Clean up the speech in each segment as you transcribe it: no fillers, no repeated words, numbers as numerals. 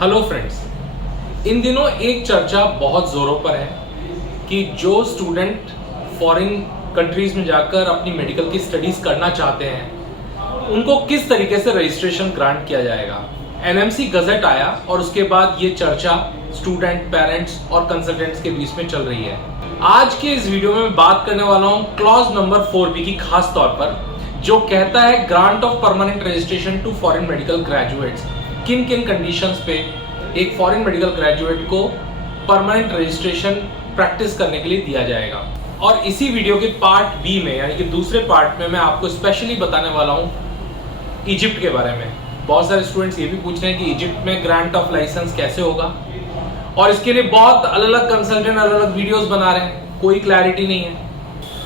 Hello friends, इन दिनों एक चर्चा बहुत ज़ोरों पर है कि जो स्टूडेंट फॉरेन कंट्रीज़ में जाकर अपनी मेडिकल की स्टडीज़ करना चाहते हैं उनको किस तरीके से रजिस्ट्रेशन ग्रांट किया जाएगा। एनएमसी गज़ेट आया और उसके बाद ये चर्चा स्टूडेंट, पेरेंट्स और कंसल्टेंट्स के बीच में चल रही है। आज के इस वीडियो में मैं बात करने वाला हूँ क्लॉज नंबर 4B की, खास तौर पर जो कहता है grant of permanent registration to foreign medical graduates. किन किन कंडीशंस पे एक फॉरेन मेडिकल ग्रेजुएट को परमानेंट रजिस्ट्रेशन प्रैक्टिस करने के लिए दिया जाएगा। और इसी वीडियो के पार्ट बी में, यानी कि दूसरे पार्ट में, मैं आपको स्पेशली बताने वाला हूँ इजिप्ट के बारे में। बहुत सारे स्टूडेंट्स ये भी पूछ रहे हैं कि इजिप्ट में ग्रांट ऑफ लाइसेंस कैसे होगा, और इसके लिए बहुत अलग अलग कंसल्टेंट अलग अलग वीडियोस बना रहे हैं, कोई क्लैरिटी नहीं है।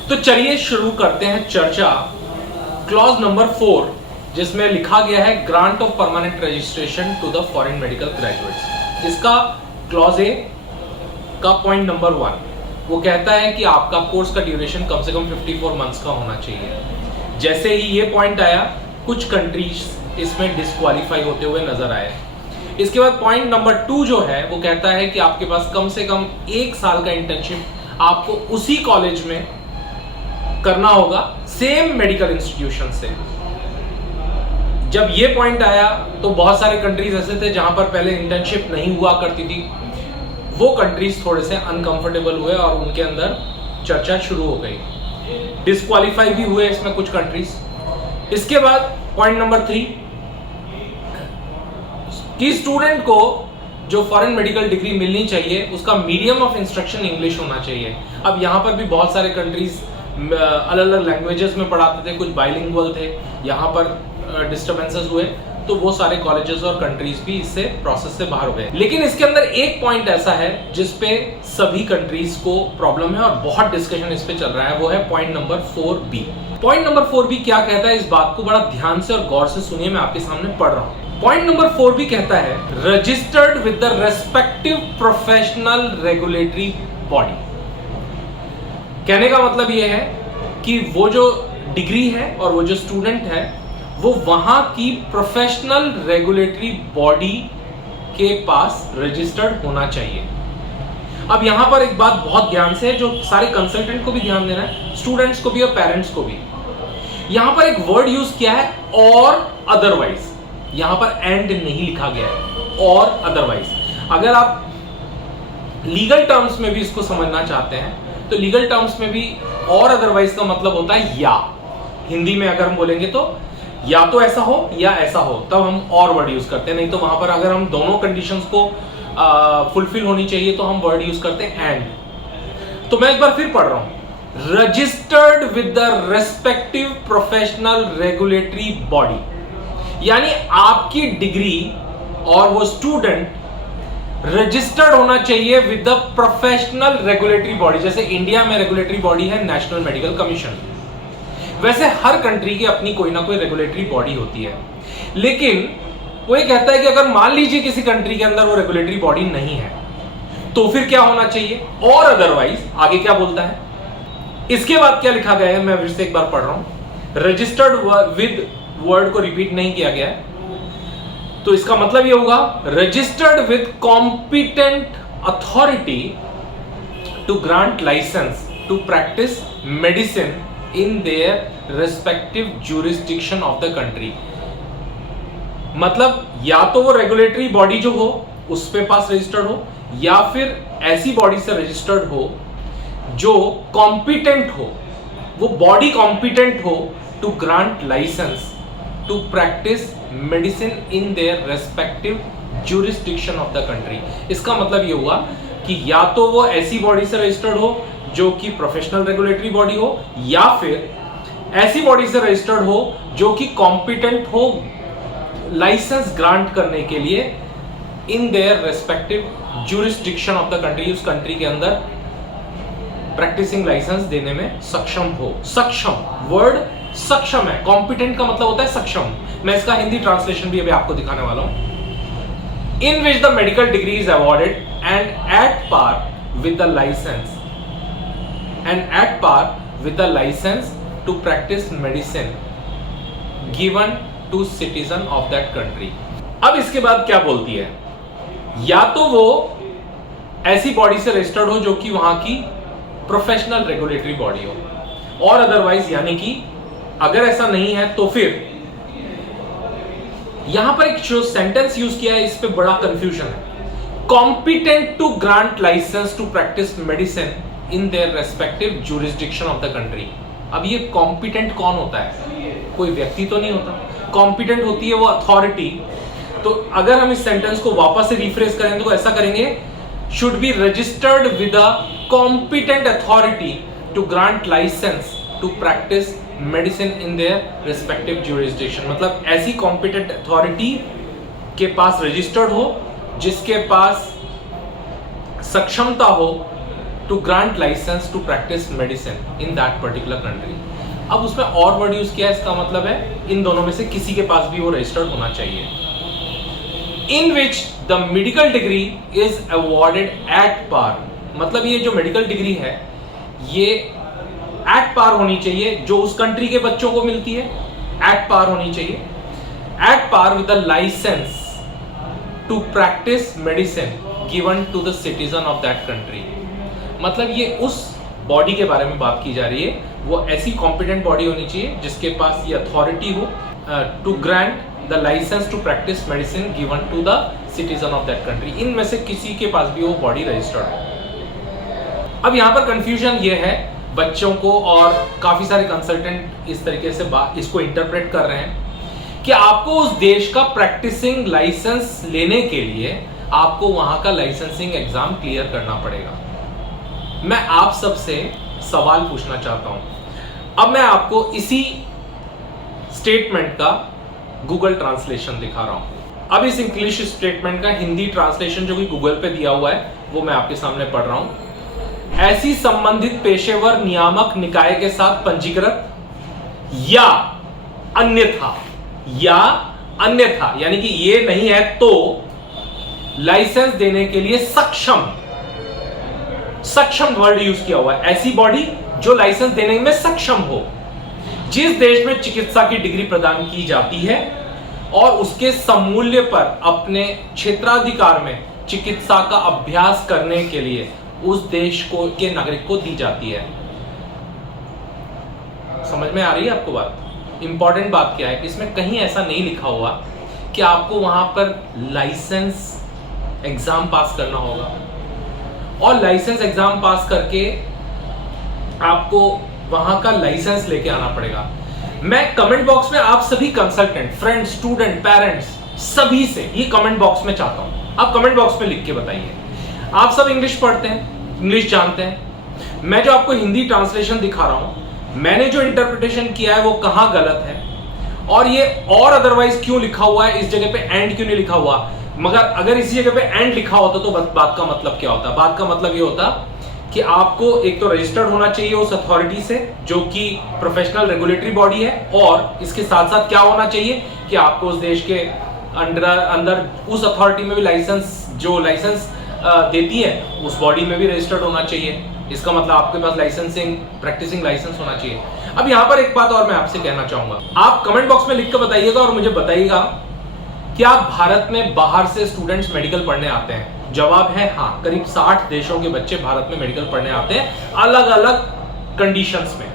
तो चलिए शुरू करते हैं चर्चा क्लॉज नंबर 4, जिसमें लिखा गया है grant of permanent registration to the foreign medical graduates. इसका क्लॉज ए का पॉइंट नंबर 1 वो कहता है कि आपका कोर्स का ड्यूरेशन कम से कम 54 मंथ्स का होना चाहिए। जैसे ही ये पॉइंट आया, कुछ कंट्रीज इसमें डिस्क्वालीफाई होते हुए नजर आए। इसके बाद पॉइंट नंबर 2 जो है वो कहता है कि आपके पास कम से कम 1 साल का इंटर्नशिप आपको उसी कॉलेज में करना होगा, सेम मेडिकल इंस्टीट्यूशन से। जब ये पॉइंट आया तो बहुत सारे कंट्रीज ऐसे थे जहां पर पहले इंटर्नशिप नहीं हुआ करती थी, वो कंट्रीज थोड़े से अनकंफर्टेबल हुए और उनके अंदर चर्चा शुरू हो गई। डिस्क्वालीफाई भी हुए इसमें कुछ कंट्रीज। इसके बाद पॉइंट नंबर 3 कि स्टूडेंट को जो फॉरेन मेडिकल डिग्री मिलनी चाहिए उसका मीडियम ऑफ इंस्ट्रक्शन इंग्लिश होना चाहिए। अब यहाँ पर भी बहुत सारे कंट्रीज अलग अलग लैंग्वेजेस में पढ़ाते थे, कुछ बाइलिंगुअल थे, यहाँ पर डिस्टर्बेंसेस हुए तो वो सारे कॉलेजेस और कंट्रीज भी इससे प्रोसेस से बाहर हो गए। लेकिन इसके अंदर एक पॉइंट ऐसा है जिसपे सभी कंट्रीज को प्रॉब्लम है और बहुत डिस्कशन इस पे चल रहा है, वो है point number 4B। Point number 4B क्या कहता है, इस बात को बड़ा ध्यान से और गौर से सुनिए, मैं आपके सामने पढ़ रहा हूँ। पॉइंट नंबर 4B कहता है registered with the respective professional regulatory body. कहने का मतलब यह है कि वो जो डिग्री है और वो जो स्टूडेंट है वो वहां की प्रोफेशनल रेगुलेटरी बॉडी के पास रजिस्टर्ड होना चाहिए। अब यहां पर एक बात बहुत ध्यान से है, जो सारे कंसल्टेंट को भी ध्यान देना है, स्टूडेंट्स को भी और पेरेंट्स को भी। यहां पर एक वर्ड यूज किया है और अदरवाइज, यहां पर एंड नहीं लिखा गया है, और अदरवाइज। अगर आप लीगल टर्म्स में भी इसको समझना चाहते हैं तो लीगल टर्म्स में भी और अदरवाइज का मतलब होता है या। हिंदी में अगर हम बोलेंगे तो या तो ऐसा हो या ऐसा हो, तब हम और वर्ड यूज करते हैं। नहीं तो वहां पर अगर हम दोनों कंडीशंस को फुलफिल होनी चाहिए तो हम वर्ड यूज करते हैं एंड। तो मैं एक बार फिर पढ़ रहा हूं, registered with the respective professional regulatory body, यानी आपकी डिग्री और वो स्टूडेंट रजिस्टर्ड होना चाहिए with the professional regulatory body. जैसे इंडिया में रेगुलेटरी बॉडी है नेशनल मेडिकल कमीशन, वैसे हर कंट्री की अपनी कोई ना कोई रेगुलेटरी बॉडी होती है। लेकिन वो ये कहता है कि अगर मान लीजिए किसी कंट्री के अंदर वो रेगुलेटरी बॉडी नहीं है तो फिर क्या होना चाहिए, और अदरवाइज आगे क्या बोलता है। इसके बाद क्या लिखा गया है, मैं फिर से एक बार पढ़ रहा हूं, रजिस्टर्ड विद वर्ड को रिपीट नहीं किया गया है, तो इसका मतलब ये होगा registered with competent authority to grant licence to practise medicine in their respective jurisdiction of the country. मतलब या तो वो रेगुलेटरी बॉडी जो हो उस पे पास रजिस्टर्ड हो, या फिर ऐसी बॉडी से रजिस्टर्ड हो जो कॉम्पिटेंट हो, वो बॉडी कॉम्पिटेंट हो to grant licence to practise medicine in their respective jurisdiction of the country. इसका मतलब ये हुआ कि या तो वो ऐसी बॉडी से रजिस्टर्ड हो जो कि प्रोफेशनल रेगुलेटरी बॉडी हो, या फिर ऐसी बॉडी से रजिस्टर्ड हो जो कि कॉम्पिटेंट हो लाइसेंस ग्रांट करने के लिए इन their respective jurisdiction of the country, उस कंट्री के अंदर प्रैक्टिसिंग लाइसेंस देने में सक्षम हो। सक्षम वर्ड सक्षम है, कॉम्पिटेंट का मतलब होता है सक्षम। मैं इसका हिंदी ट्रांसलेशन भी अभी आपको दिखाने वाला हूं। In which the medical degree is awarded and at par with the licence to practice medicine given to citizen of that country। अब इसके बाद क्या बोलती है, या तो वो ऐसी बॉडी से रजिस्टर्ड हो जो कि वहां की प्रोफेशनल रेगुलेटरी बॉडी हो, और अदरवाइज यानी कि अगर ऐसा नहीं है तो फिर यहां पर एक जो सेंटेंस यूज किया है इस पे बड़ा कंफ्यूजन है, competent to grant licence to practise medicine in their respective jurisdiction of the country. अब ये कॉम्पिटेंट कौन होता है? कोई व्यक्ति तो नहीं होता, कॉम्पिटेंट होती है वो अथॉरिटी। तो अगर हम इस सेंटेंस को वापस से रिफ्रेश करें तो ऐसा करेंगे, should be registered with a competent authority to grant licence to practise medicine in their respective jurisdiction. मतलब ऐसी कॉम्पिटेंट अथॉरिटी के पास रजिस्टर्ड हो जिसके पास सक्षमता हो to grant licence to practise medicine in that particular country. अब उसमें और वर्ड यूज किया है, इसका मतलब है इन दोनों में से किसी के पास भी वो रजिस्टर्ड होना चाहिए। In which the medical degree is awarded at par, मतलब ये जो मेडिकल डिग्री है ये एट पार होनी चाहिए, जो उस कंट्री के बच्चों को मिलती है एट पार होनी चाहिए, at par with the licence to practise medicine given to the citizen of that country. मतलब ये उस बॉडी के बारे में बात की जा रही है, वो ऐसी कॉम्पिटेंट बॉडी होनी चाहिए जिसके पास ये अथॉरिटी हो to grant the licence to practise medicine given to the citizen of that country. इनमें से किसी के पास भी वो बॉडी रजिस्टर्ड हो। अब यहां पर कंफ्यूजन ये है बच्चों को, और काफी सारे कंसल्टेंट इस तरीके से इसको इंटरप्रेट कर रहे हैं कि आपको उस देश का प्रैक्टिसिंग लाइसेंस लेने के लिए आपको वहां का लाइसेंसिंग एग्जाम क्लियर करना पड़ेगा। मैं आप सबसे सवाल पूछना चाहता हूं। अब मैं आपको इसी स्टेटमेंट का गूगल ट्रांसलेशन दिखा रहा हूं। अब इस इंग्लिश स्टेटमेंट का हिंदी ट्रांसलेशन जो कि गूगल पे दिया हुआ है वो मैं आपके सामने पढ़ रहा हूं। ऐसी संबंधित पेशेवर नियामक निकाय के साथ पंजीकृत या अन्यथा यानी कि ये नहीं है तो लाइसेंस देने के लिए सक्षम वर्ड यूज किया हुआ है, ऐसी बॉडी जो लाइसेंस देने में सक्षम हो, जिस देश में चिकित्सा की डिग्री प्रदान की जाती है और उसके सममूल्य पर अपने क्षेत्राधिकार में चिकित्सा का अभ्यास करने के लिए उस देश को के नागरिक को दी जाती है। समझ में आ रही है आपको बात? इंपॉर्टेंट बात क्या है, इसमें कहीं ऐसा नहीं लिखा हुआ कि आपको वहां पर लाइसेंस एग्जाम पास करना होगा और लाइसेंस एग्जाम पास करके आपको वहां का लाइसेंस लेके आना पड़ेगा। मैं कमेंट बॉक्स में आप सभी कंसल्टेंट, फ्रेंड्स, स्टूडेंट, पेरेंट्स सभी से ये कमेंट बॉक्स में चाहता हूं, आप कमेंट बॉक्स में लिख के बताइए। आप सब इंग्लिश पढ़ते हैं, इंग्लिश जानते हैं, मैं जो आपको हिंदी ट्रांसलेशन दिखा रहा हूं, मैंने जो इंटरप्रिटेशन किया है वो कहां गलत है, और ये और अदरवाइज क्यों लिखा हुआ है, इस जगह पे एंड क्यों नहीं लिखा हुआ। मगर अगर इसी जगह पे एंड लिखा होता तो बात का मतलब क्या होता? बात का मतलब ये होता कि आपको एक तो रजिस्टर्ड होना चाहिए उस अथॉरिटी से जो कि प्रोफेशनल रेगुलेटरी बॉडी है, और इसके साथ साथ क्या होना चाहिए कि आपको उस देश के अंदर उस अथॉरिटी में भी जो लाइसेंस देती है उस बॉडी में भी रजिस्टर्ड होना चाहिए। इसका मतलब आपके पास प्रैक्टिसिंग लाइसेंस होना चाहिए। अब यहां पर एक बात और मैं आपसे कहना चाहूंगा, आप कमेंट बॉक्स में लिख कर बताइएगा और मुझे बताइएगा क्या भारत में बाहर से स्टूडेंट्स मेडिकल पढ़ने आते हैं? जवाब है हाँ, करीब 60 देशों के बच्चे भारत में मेडिकल पढ़ने आते हैं अलग अलग कंडीशंस में।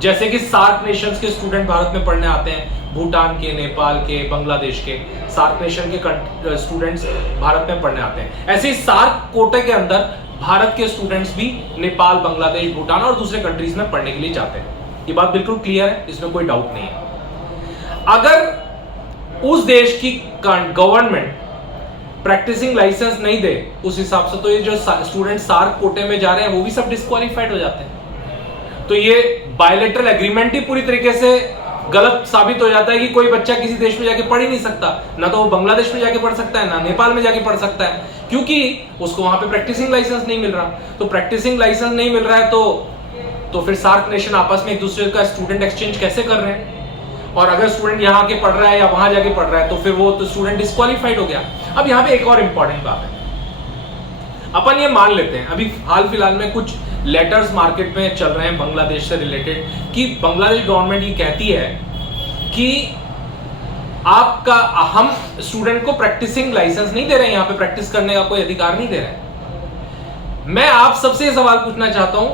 जैसे कि सार्क नेशंस के स्टूडेंट भारत में पढ़ने आते हैं, भूटान के, नेपाल के, बांग्लादेश के सार्क नेशन के स्टूडेंट्स भारत में पढ़ने आते हैं। ऐसे ही सार्क कोटे के अंदर भारत के स्टूडेंट्स भी नेपाल, बांग्लादेश, भूटान और दूसरे कंट्रीज में पढ़ने के लिए जाते हैं। ये बात बिल्कुल क्लियर है, इसमें कोई डाउट नहीं है। अगर उस देश की गवर्नमेंट प्रैक्टिसिंग लाइसेंस नहीं दे उस हिसाब से तो ये जो स्टूडेंट सार्क कोटे में जा रहे हैं वो भी सब डिस्क्वालीफाइड हो जाते हैं। तो ये बायलैटरल एग्रीमेंट ही पूरी तरीके से गलत साबित हो जाता है कि कोई बच्चा किसी देश में जाके पढ़ ही नहीं सकता, ना तो वो बांग्लादेश में जाके पढ़ सकता है, ना नेपाल में जाके पढ़ सकता है, क्योंकि उसको वहां पे प्रैक्टिसिंग लाइसेंस नहीं मिल रहा। तो प्रैक्टिसिंग लाइसेंस नहीं मिल रहा है तो फिर सार्क नेशन आपस में एक दूसरे का स्टूडेंट एक्सचेंज कैसे कर रहे हैं? और अगर स्टूडेंट यहाँ के पढ़ रहा है या वहां जाके पढ़ रहा है तो फिर वो तो स्टूडेंट डिस्क्वालीफाइड हो गया। अब यहाँ पे एक और इंपॉर्टेंट बात है, अपन ये मान लेते हैं अभी हाल फिलहाल में कुछ लेटर्स मार्केट में चल रहे हैं बांग्लादेश से रिलेटेड कि बांग्लादेश गवर्नमेंट ये कहती है कि आपका हम स्टूडेंट को प्रैक्टिसिंग लाइसेंस नहीं दे रहे हैं, यहां पे प्रैक्टिस करने का कोई अधिकार नहीं दे रहे हैं। मैं आप सबसे ये सवाल पूछना चाहता हूं,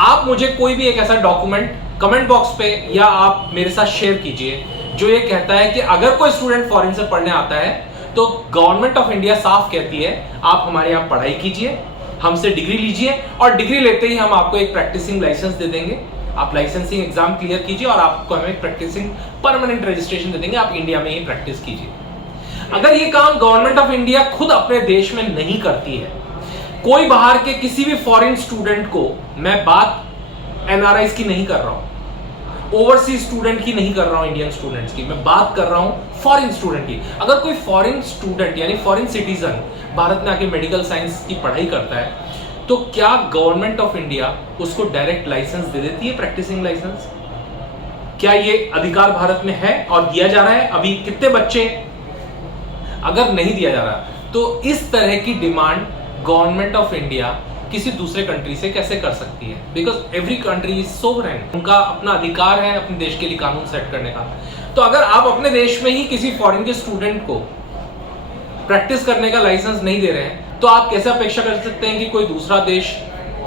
आप मुझे कोई भी एक ऐसा डॉक्यूमेंट कमेंट बॉक्स पे या आप मेरे साथ शेयर कीजिए जो ये कहता है कि अगर कोई स्टूडेंट फॉरेन से पढ़ने आता है तो गवर्नमेंट ऑफ इंडिया साफ कहती है आप हमारे यहां पढ़ाई कीजिए, हमसे डिग्री लीजिए और डिग्री लेते ही हम आपको एक प्रैक्टिसिंग लाइसेंस दे देंगे, आप लाइसेंसिंग एग्जाम क्लियर कीजिए और आपको हमें प्रैक्टिसिंग परमानेंट रजिस्ट्रेशन दे देंगे, आप इंडिया में ही प्रैक्टिस कीजिए। अगर ये काम गवर्नमेंट ऑफ इंडिया खुद अपने देश में नहीं करती है, कोई बाहर के किसी भी फॉरेन स्टूडेंट को, मैं बात एनआरआईज की नहीं कर रहा हूं, ओवरसीज स्टूडेंट की नहीं कर रहा हूं, इंडियन स्टूडेंट्स की, मैं बात कर रहा हूं फॉरेन स्टूडेंट की। अगर कोई फॉरेन स्टूडेंट यानी फॉरेन सिटीजन भारत में आके मेडिकल साइंस की पढ़ाई करता है तो क्या गवर्नमेंट ऑफ इंडिया उसको डायरेक्ट लाइसेंस दे देती है, प्रैक्टिसिंग लाइसेंस? क्या ये अधिकार भारत में है और दिया जा रहा है? अभी कितने बच्चे, अगर नहीं दिया जा रहा तो इस तरह की डिमांड गवर्नमेंट ऑफ इंडिया किसी दूसरे कंट्री से कैसे कर सकती है? Because every country is sovereign, उनका अपना अधिकार है अपने देश के लिए कानून सेट करने का। तो अगर आप अपने देश में ही किसी फॉरेन के स्टूडेंट को प्रैक्टिस करने का लाइसेंस नहीं दे रहे हैं तो आप कैसे अपेक्षा कर सकते हैं कि कोई दूसरा देश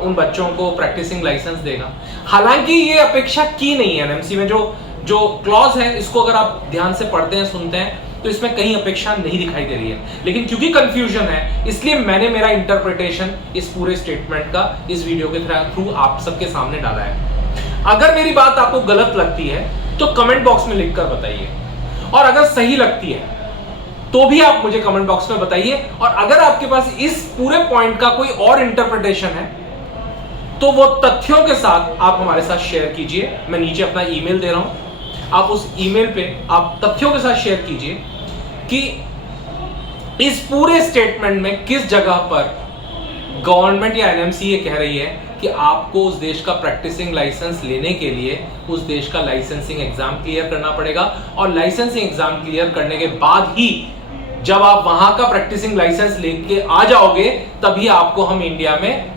उन बच्चों को प्रैक्टिसिंग लाइसेंस देगा? हालांकि ये अपेक्षा की नहीं है एनएमसी में, जो क्लॉज है इसको अगर आप ध्यान से पढ़ते हैं सुनते हैं तो इसमें कहीं अपेक्षा नहीं दिखाई दे रही है, लेकिन क्योंकि कंफ्यूजन है इसलिए मैंने मेरा इंटरप्रिटेशन इस पूरे स्टेटमेंट का इस वीडियो के थ्रू आप सबके सामने डाला है। अगर मेरी बात आपको गलत लगती है तो कमेंट बॉक्स में लिखकर बताइए, और अगर सही लगती है तो भी आप मुझे कमेंट बॉक्स में बताइए। और अगर आपके पास इस पूरे पॉइंट का कोई और इंटरप्रिटेशन है तो वो तथ्यों के साथ आप हमारे साथ शेयर कीजिए। मैं नीचे अपना ईमेल दे रहा हूं, आप उस ईमेल पे आप तथ्यों के साथ शेयर कीजिए कि इस पूरे स्टेटमेंट में किस जगह पर गवर्नमेंट या एनएमसी ये कह रही है कि आपको उस देश का प्रैक्टिसिंग लाइसेंस लेने के लिए उस देश का लाइसेंसिंग एग्जाम क्लियर करना पड़ेगा, और लाइसेंसिंग एग्जाम क्लियर करने के बाद ही जब आप वहां का प्रैक्टिसिंग लाइसेंस लेके आ जाओगे तभी आपको हम इंडिया में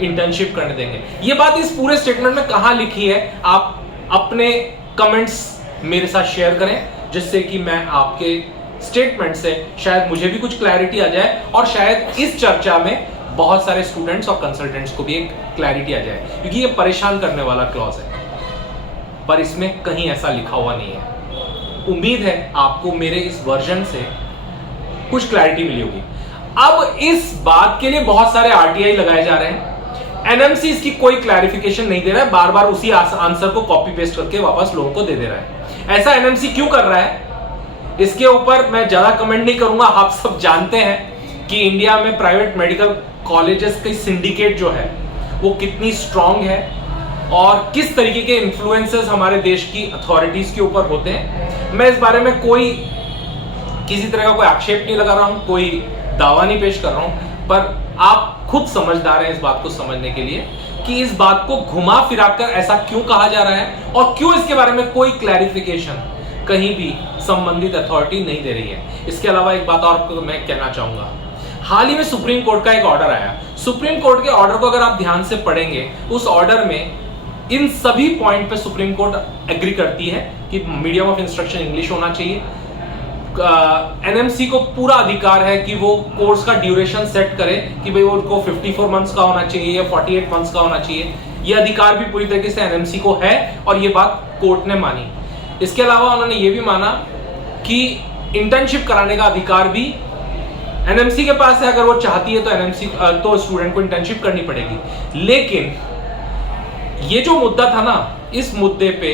इंटर्नशिप करने देंगे। ये बात इस पूरे स्टेटमेंट में कहां लिखी है आप अपने कमेंट्स मेरे साथ शेयर करें, जिससे कि मैं आपके स्टेटमेंट से शायद मुझे भी कुछ क्लैरिटी आ जाए और शायद इस चर्चा में बहुत सारे स्टूडेंट्स और कंसल्टेंट्स को भी एक क्लैरिटी आ जाए, क्योंकि ये परेशान करने वाला क्लॉज है पर इसमें कहीं ऐसा लिखा हुआ नहीं है। उम्मीद है आपको मेरे इस वर्जन से कुछ क्लैरिटी मिली होगी। अब इस बात के लिए बहुत सारे आरटीआई लगाए जा रहे हैं, एनएमसी इसकी कोई क्लैरिफिकेशन नहीं दे रहा है, बार बार उसी आंसर को कॉपी पेस्ट करके वापस लोगों को दे रहा है। ऐसा एनएमसी क्यों कर रहा है इसके ऊपर मैं ज्यादा कमेंट नहीं करूंगा। आप सब जानते हैं कि इंडिया में प्राइवेट मेडिकल कॉलेजेस की सिंडिकेट जो है वो कितनी स्ट्रांग है और किस तरीके के इन्फ्लुएंसेस हमारे देश की अथॉरिटीज के ऊपर होते हैं। मैं इस बारे में कोई किसी तरह का कोई आक्षेप नहीं लगा रहा हूं, कोई दावा नहीं पेश कर रहा हूं, पर आप खुद समझदार हैं इस बात को समझने के लिए कि इस बात को घुमा फिरा कर ऐसा क्यों कहा जा रहा है और क्यों इसके बारे में कोई क्लैरिफिकेशन कहीं भी संबंधित अथॉरिटी नहीं दे रही है। इसके अलावा एक बात और मैं कहना चाहूंगा, हाल ही में सुप्रीम कोर्ट का एक ऑर्डर आया। सुप्रीम कोर्ट के ऑर्डर को अगर आप ध्यान से पढ़ेंगे, उस ऑर्डर में इन सभी पॉइंट पे सुप्रीम कोर्ट एग्री करती है कि मीडियम ऑफ इंस्ट्रक्शन इंग्लिश होना चाहिए। एनएमसी को पूरा अधिकार है कि वो कोर्स का ड्यूरेशन सेट करे कि भाई वो उनको 54 मंथ्स का होना चाहिए या 48 मंथ्स का होना चाहिए। ये अधिकार भी पूरी तरीके से एनएमसी को है और ये बात कोर्ट ने मानी। इसके अलावा उन्होंने ये भी माना कि इंटर्नशिप कराने का अधिकार भी एनएमसी के पास है, अगर वो चाहती है तो एनएमसी तो स्टूडेंट को इंटर्नशिप करनी पड़ेगी। लेकिन ये जो मुद्दा था ना, इस मुद्दे पे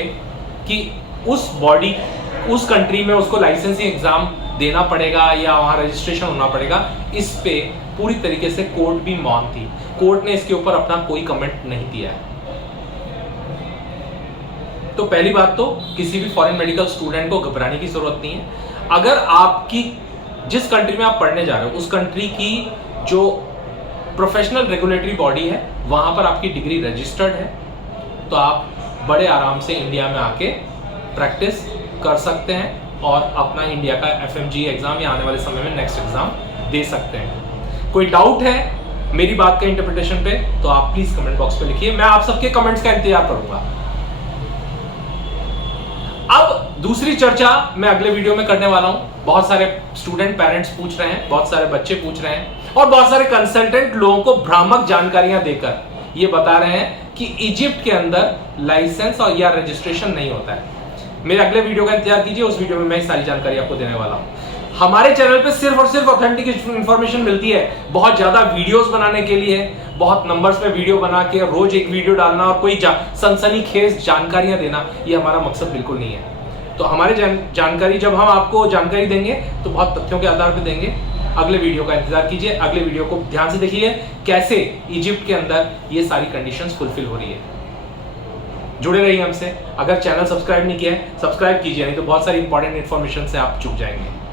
कि उस बॉडी उस कंट्री में उसको लाइसेंसिंग एग्जाम देना पड़ेगा या वहां रजिस्ट्रेशन होना पड़ेगा, इस पे पूरी तरीके से कोर्ट भी मौन थी। कोर्ट ने इसके ऊपर अपना कोई कमेंट नहीं दिया है। तो पहली बात तो किसी भी फॉरेन मेडिकल स्टूडेंट को घबराने की जरूरत नहीं है। अगर आपकी जिस कंट्री में आप पढ़ने जा रहे हो उस कंट्री की जो प्रोफेशनल रेगुलेटरी बॉडी है वहां पर आपकी डिग्री रजिस्टर्ड है, तो आप बड़े आराम से इंडिया में आके प्रैक्टिस कर सकते हैं और अपना इंडिया का एफएमजी एग्जाम या आने वाले समय में नेक्स्ट एग्जाम दे सकते हैं। कोई डाउट है मेरी बात का इंटरप्रिटेशन पे तो आप प्लीज कमेंट बॉक्स पे लिखिए, मैं आप सबके कमेंट्स का इंतजार करूंगा। अब दूसरी चर्चा मैं अगले वीडियो में करने वाला हूं। बहुत सारे स्टूडेंट पेरेंट्स पूछ रहे हैं, बहुत सारे बच्चे पूछ रहे हैं और बहुत सारे कंसल्टेंट लोगों को भ्रामक जानकारियां देकर ये बता रहे हैं कि इजिप्ट के अंदर लाइसेंस और या रजिस्ट्रेशन नहीं होता है। मेरे अगले वीडियो का इंतजार कीजिए, उस वीडियो में मैं सारी जानकारी आपको देने वाला हूं। हमारे चैनल पे सिर्फ और सिर्फ ऑथेंटिक इंफॉर्मेशन मिलती है। बहुत ज्यादा वीडियोस बनाने के लिए, बहुत नंबर्स पे वीडियो बना के रोज एक वीडियो डालना और कोई सनसनीखेज जानकारियां देना, ये हमारा मकसद बिल्कुल नहीं है। तो हमारे जानकारी जब हम आपको जानकारी देंगे तो बहुत तथ्यों के आधार पर देंगे। अगले वीडियो का इंतजार कीजिए, अगले वीडियो को ध्यान से देखिए कैसे इजिप्ट के अंदर ये सारी कंडीशंस फुलफिल हो रही है। जुड़े रहिए हमसे। अगर चैनल सब्सक्राइब नहीं किया है, सब्सक्राइब कीजिए, नहीं तो बहुत सारी इंपॉर्टेंट इन्फॉर्मेशन से आप चूक जाएंगे।